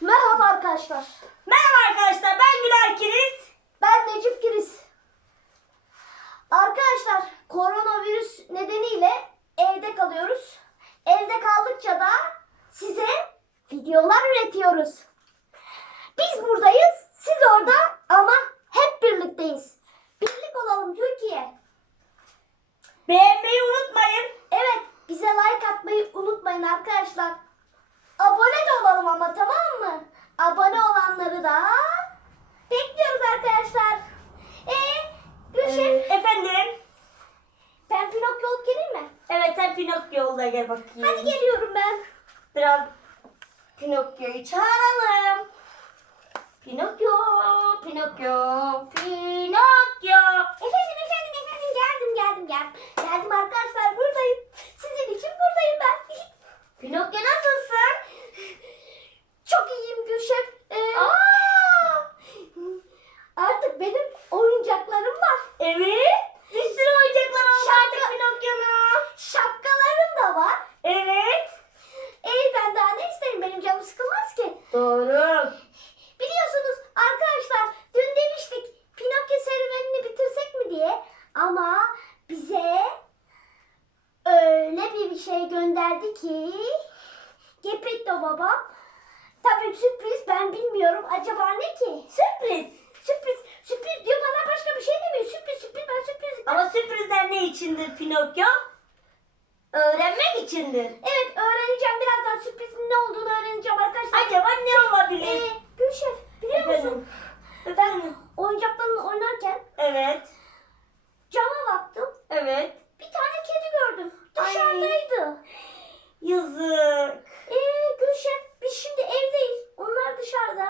Merhaba arkadaşlar. Merhaba arkadaşlar olanları da bekliyoruz arkadaşlar. Eee Gülşen, Ee, efendim. ben Pinokyo olup geleyim mi? Evet sen Pinokyo yolda gel bakayım. Hadi geliyorum ben. Biraz Pinokyo'yu çağıralım. Pinokyo, Pinokyo, Pinokyo. Efendim efendim efendim geldim geldim geldim. Geldim arkadaşlar buradayım. Sizin için buradayım ben. Pinokyo nasılsın? Çok iyiyim Gülşen. Ee, Aa, artık benim oyuncaklarım var. Evet. Bir sürü oyuncaklar oldu artık Pinokyo'nun. Şapkalarım da var. Evet. Ee, ben daha ne isterim benim canım sıkılmaz ki. Doğru. Biliyorsunuz arkadaşlar dün demiştik Pinokyo serüvenini bitirsek mi diye ama bize öyle bir şey gönderdi ki Gepetto babam tabii sürpriz ben bilmiyorum acaba ne ki? Sürpriz. Sürpriz sürpriz diyor bana başka bir şey demiyor sürpriz sürpriz ben sürpriz. Ama sürprizler ne içindir Pinokyo? Öğrenmek içindir. Evet öğreneceğim birazdan sürprizin ne olduğunu öğreneceğim arkadaşlar. Acaba ne olabilir? Ee, Gülşef biliyor musun? Efendim. Efendim. Oyuncaklarımla oynarken Evet. cama baktım. Evet. Bir tane kedi gördüm. Ay. Dışarıdaydı. Yazık. Ee Gülşen biz şimdi evdeyiz. Onlar dışarıda.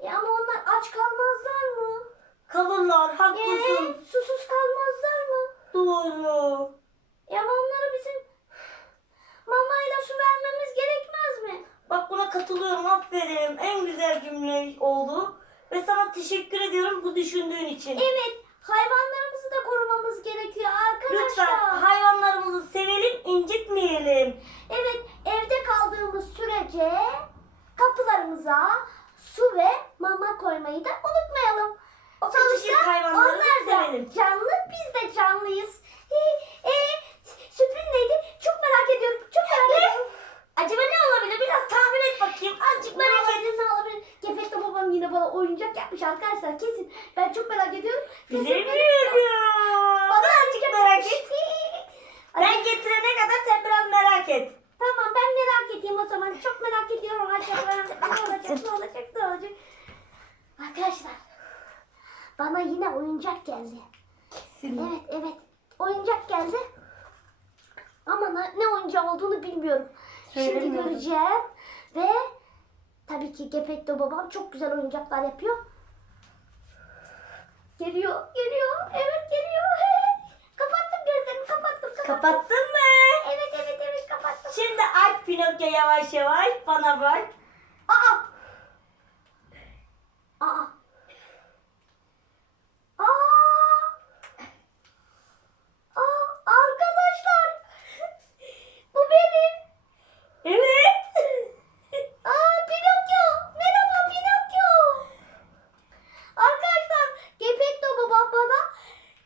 E ama onlar aç kalmazlar mı? Kalırlar. Ee, Haklısın. susuz kalmazlar mı? Doğru. E ama onlara bizim mamayla su vermemiz gerekmez mi? Bak buna katılıyorum. Aferin. En güzel cümle oldu. Ve sana teşekkür ediyorum bu düşündüğün için. Evet hayvanlarımızı da korumamız gerekiyor arkadaşlar. Lütfen hayvanlarımızı sevelim, incitmeyelim. Evet evde kaldığımız sürece kapılarımıza su ve mama koymayı da unutmayalım. O hayvanları onlar da sevelim. canlı biz de canlıyız. Ee, e, sürpriz neydi? Çok merak ediyorum. Çok merak ediyorum. Acaba ne olabilir? Biraz tahmin et bakayım. Azıcık Ne merak et. olabilir ne olabilir? Gepetto babam yine bana oyuncak yapmış arkadaşlar kesin. Ben çok merak ediyorum. Kesin Bilemiyorum. Bana Azıcık merak et. Ben getirene kadar sen biraz merak et. Tamam ben merak edeyim o zaman. Çok merak ediyorum acaba ne olacak ne olacak ne olacak. Arkadaşlar bana yine oyuncak geldi. Evet evet oyuncak geldi. Ama ne, ne oyuncağı olduğunu bilmiyorum. Şimdi göreceğim. Ve tabii ki Gepetto babam çok güzel oyuncaklar yapıyor. Geliyor geliyor evet geliyor. kapattım gözlerimi kapattım kapattım. Kapattın mı? Evet evet evet kapattım. Şimdi aç Pinokyo yavaş yavaş bana bak. Aa! Aa! Aa! Aa! Arkadaşlar! Bu benim. Evet. Aa Pinokyo! Merhaba Pinokyo! Arkadaşlar Gepetto babam bana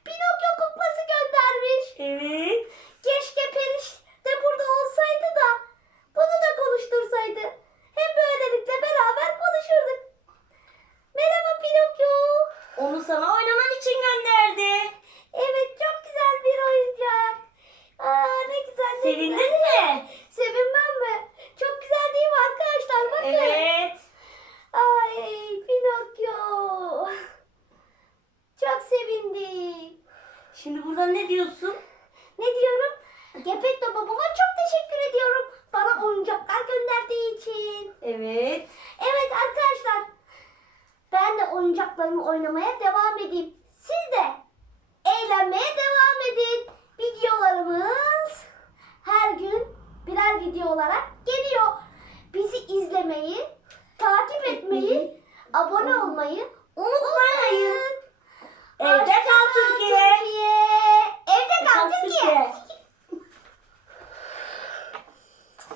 Pinokyo kuklası göndermiş. evet. Keşke Periş de burada olsaydı da bunu da konuştursaydı. Hem böylelikle beraber konuşurduk. Merhaba Pinokyo. Onu sana oynaman için gönderdi. Evet çok güzel bir oyuncak. Aa ne güzel. ne Sevindin güzel. mi? Sevinmem mi? Çok güzel değil mi arkadaşlar? Bakın. Evet. Ay Pinokyo. Çok sevindim. Şimdi burada ne diyorsun? Ne diyorum? Gepetto babama çok teşekkür ediyorum. Bana oyuncaklar gönderdiği için. Evet. Evet arkadaşlar. Ben de oyuncaklarımı oynamaya devam edeyim. Siz de eğlenmeye devam edin. Videolarımız